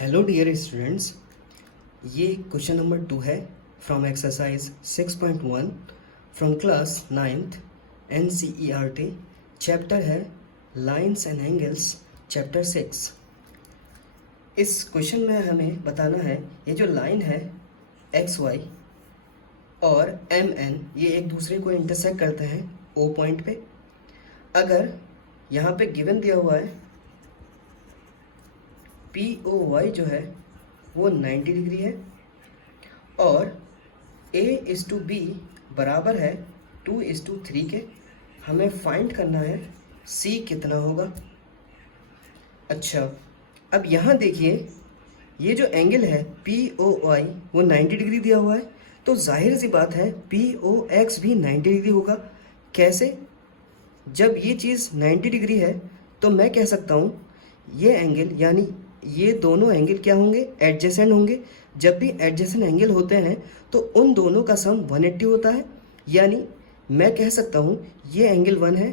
Hello dear students, ये question number 2 है from exercise 6.1 from class 9th NCERT। Chapter है lines and angles, chapter 6। इस question में हमें बताना है ये जो लाइन है XY और MN ये एक दूसरे को इंटरसेक्ट करते हैं O पॉइंट पे। अगर यहाँ पे गिवन दिया हुआ है POY जो है वो 90 डिग्री है और A/B बराबर है 2:3 के। हमें फाइंड करना है C कितना होगा। अच्छा, अब यहाँ देखिए ये जो एंगल है POI वो 90 डिग्री दिया हुआ है, तो जाहिर सी बात है POX भी 90 डिग्री होगा। कैसे? जब ये चीज़ 90 डिग्री है तो मैं कह सकता हूँ ये एंगल यानी ये दोनों एंगल क्या होंगे, एडजेसेंट होंगे। जब भी एडजेसेंट एंगल होते हैं तो उन दोनों का सम 180 होता है। यानी मैं कह सकता हूँ ये एंगल 1 है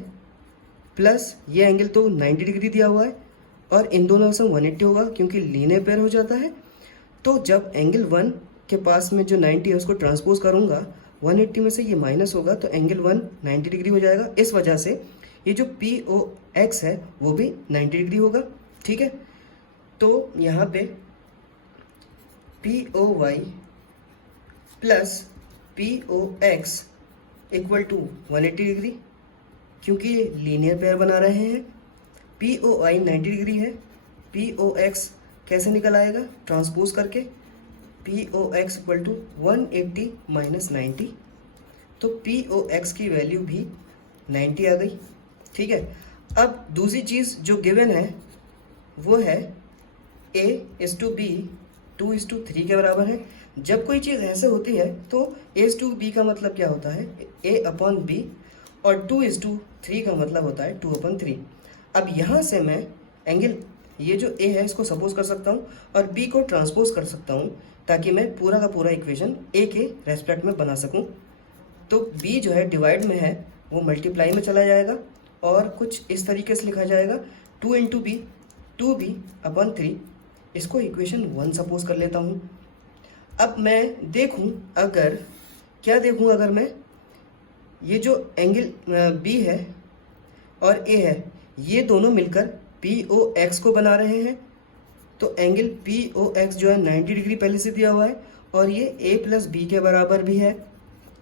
प्लस ये एंगल तो 90 डिग्री दिया हुआ है और इन दोनों का सम 180 होगा क्योंकि लीनियर पेयर हो जाता है। तो जब एंगल 1 के पास में जो 90 है उसको ट्रांसपोज करूँगा, 180 में से ये माइनस होगा तो एंगल 1 90 डिग्री हो जाएगा। इस वजह से ये जो POX है वो भी 90 डिग्री होगा। ठीक है, तो यहाँ पे POY plus POX equal to 180 degree, क्योंकि ये लीनियर पेयर बना रहे हैं। POI 90 डिग्री है, POX कैसे निकल आएगा ट्रांसपोज करके, POX इक्वल टू 180 माइनस 90, तो POX की वैल्यू भी 90 आ गई। ठीक है, अब दूसरी चीज़ जो गिवन है वो है A/B 2:3 के बराबर है। जब कोई चीज़ ऐसे होती है तो A/B का मतलब क्या होता है, A/B, और 2:3 का मतलब होता है 2/3। अब यहाँ से मैं एंगल ये जो A है इसको सपोज कर सकता हूँ और B को ट्रांसपोज कर सकता हूँ ताकि मैं पूरा का पूरा इक्वेशन A के रेस्पेक्ट में बना सकूँ। तो B जो है डिवाइड में है वो मल्टीप्लाई में चला जाएगा और कुछ इस तरीके से लिखा जाएगा 2 इंटू B 2B/3। इसको इक्वेशन 1 सपोज कर लेता हूँ। अब मैं देखूँ अगर मैं ये जो एंगल B है और A है ये दोनों मिलकर POX को बना रहे हैं, तो एंगल POX जो है 90 डिग्री पहले से दिया हुआ है और ये A+B के बराबर भी है।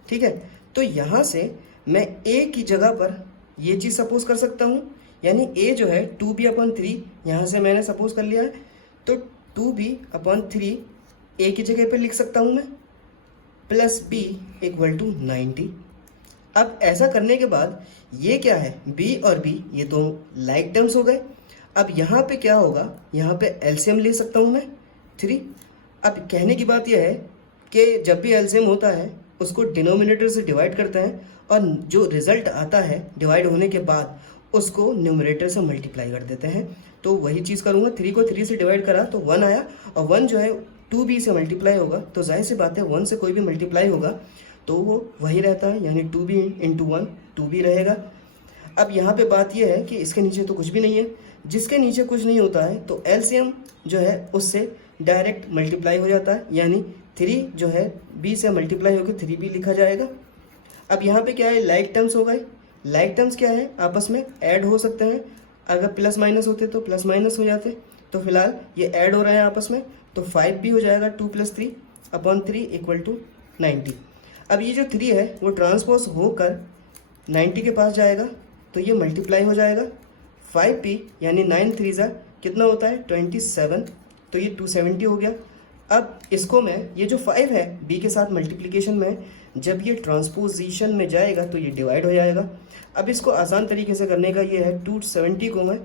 ठीक है, तो यहाँ से मैं A की जगह पर ये चीज़ सपोज कर सकता हूँ, यानी A जो है 2B/3 यहाँ से मैंने सपोज कर लिया है, तो 2B/3 A की जगह पे लिख सकता हूँ मैं, प्लस B इक्वल टू 90। अब ऐसा करने के बाद ये क्या है, B और B ये दो लाइक टर्म्स हो गए। अब यहाँ पे क्या होगा, यहाँ पे एलसीएम ले सकता हूँ मैं 3। अब कहने की बात यह है कि जब भी एलसीएम होता है उसको डिनोमिनेटर से डिवाइड करते हैं और जो रिजल्ट आता है डिवाइड होने के बाद उसको न्यूमरेटर से मल्टीप्लाई कर देते हैं। तो वही चीज़ करूँगा, 3 को 3 से डिवाइड करा तो 1 आया और 1 जो है 2B से मल्टीप्लाई होगा, तो जाहिर सी बात है 1 से कोई भी मल्टीप्लाई होगा तो वो वही रहता है, यानी 2B इंटू 1 2B रहेगा। अब यहाँ पे बात यह है कि इसके नीचे तो कुछ भी नहीं है, जिसके नीचे कुछ नहीं होता है तो एलसीएम जो है उससे डायरेक्ट मल्टीप्लाई हो जाता है, यानी 3 जो है B से मल्टीप्लाई होकर 3B लिखा जाएगा। अब यहाँ पे क्या है, लाइक टर्म्स हो गए। लाइक टर्म्स क्या है, आपस में ऐड हो सकते हैं। अगर प्लस माइनस होते तो प्लस माइनस हो जाते, तो फिलहाल ये ऐड हो रहे हैं आपस में, तो 5B हो जाएगा 2 + 3/3 इक्वल टू 90। अब ये जो 3 है वो ट्रांसपोज होकर 90 के पास जाएगा तो ये मल्टीप्लाई हो जाएगा। 5P यानी 9×3 कितना होता है 27, तो ये 270 हो गया। अब इसको मैं ये जो 5 है B के साथ मल्टीप्लिकेशन में, जब ये ट्रांसपोजिशन में जाएगा तो ये डिवाइड हो जाएगा। अब इसको आसान तरीके से करने का ये है 270 को मैं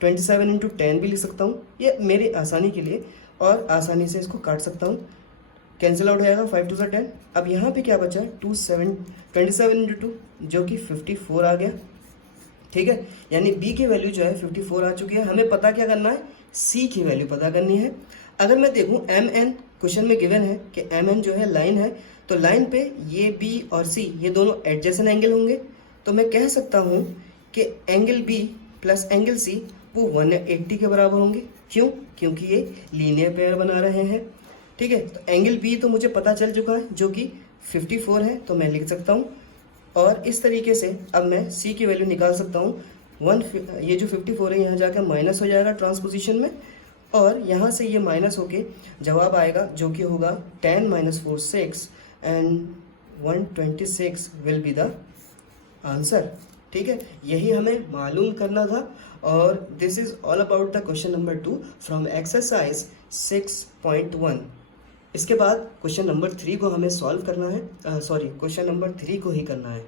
27 इंटू 10 भी लिख सकता हूँ, ये मेरी आसानी के लिए, और आसानी से इसको काट सकता हूँ, कैंसिल आउट हो जाएगा 5 2 10। अब यहाँ पे क्या बचा 27 इंटू 2 जो कि 54 आ गया। ठीक है, यानी B की वैल्यू जो है 54 आ चुकी है। हमें पता क्या करना है, C की वैल्यू पता करनी है। अगर मैं देखूं MN क्वेश्चन में गिवन है कि MN जो है लाइन है, तो लाइन पे ये B और C ये दोनों एडजेसेंट एंगल होंगे, तो मैं कह सकता हूं कि angle B plus angle C वो 180 के बराबर होंगे। क्यों? क्योंकि ये लीनियर पेयर बना रहे हैं। ठीक है, तो एंगल बी तो मुझे पता चल चुका है जो कि 54 है, तो मैं लिख सकता हूँ। और इस तरीके से अब मैं सी की वैल्यू निकाल सकता हूँ। ये जो 54 है यहाँ जाकर माइनस हो जाएगा ट्रांसपोजिशन में, और यहाँ से ये माइनस होके जवाब आएगा जो कि होगा 10 - 4 6 and 126 will be the answer. ठीक है, यही हमें मालूम करना था। और this is all about the question number 2 from exercise 6.1। इसके बाद क्वेश्चन नंबर 3 को हमें सॉल्व करना है, क्वेश्चन नंबर 3 को ही करना है।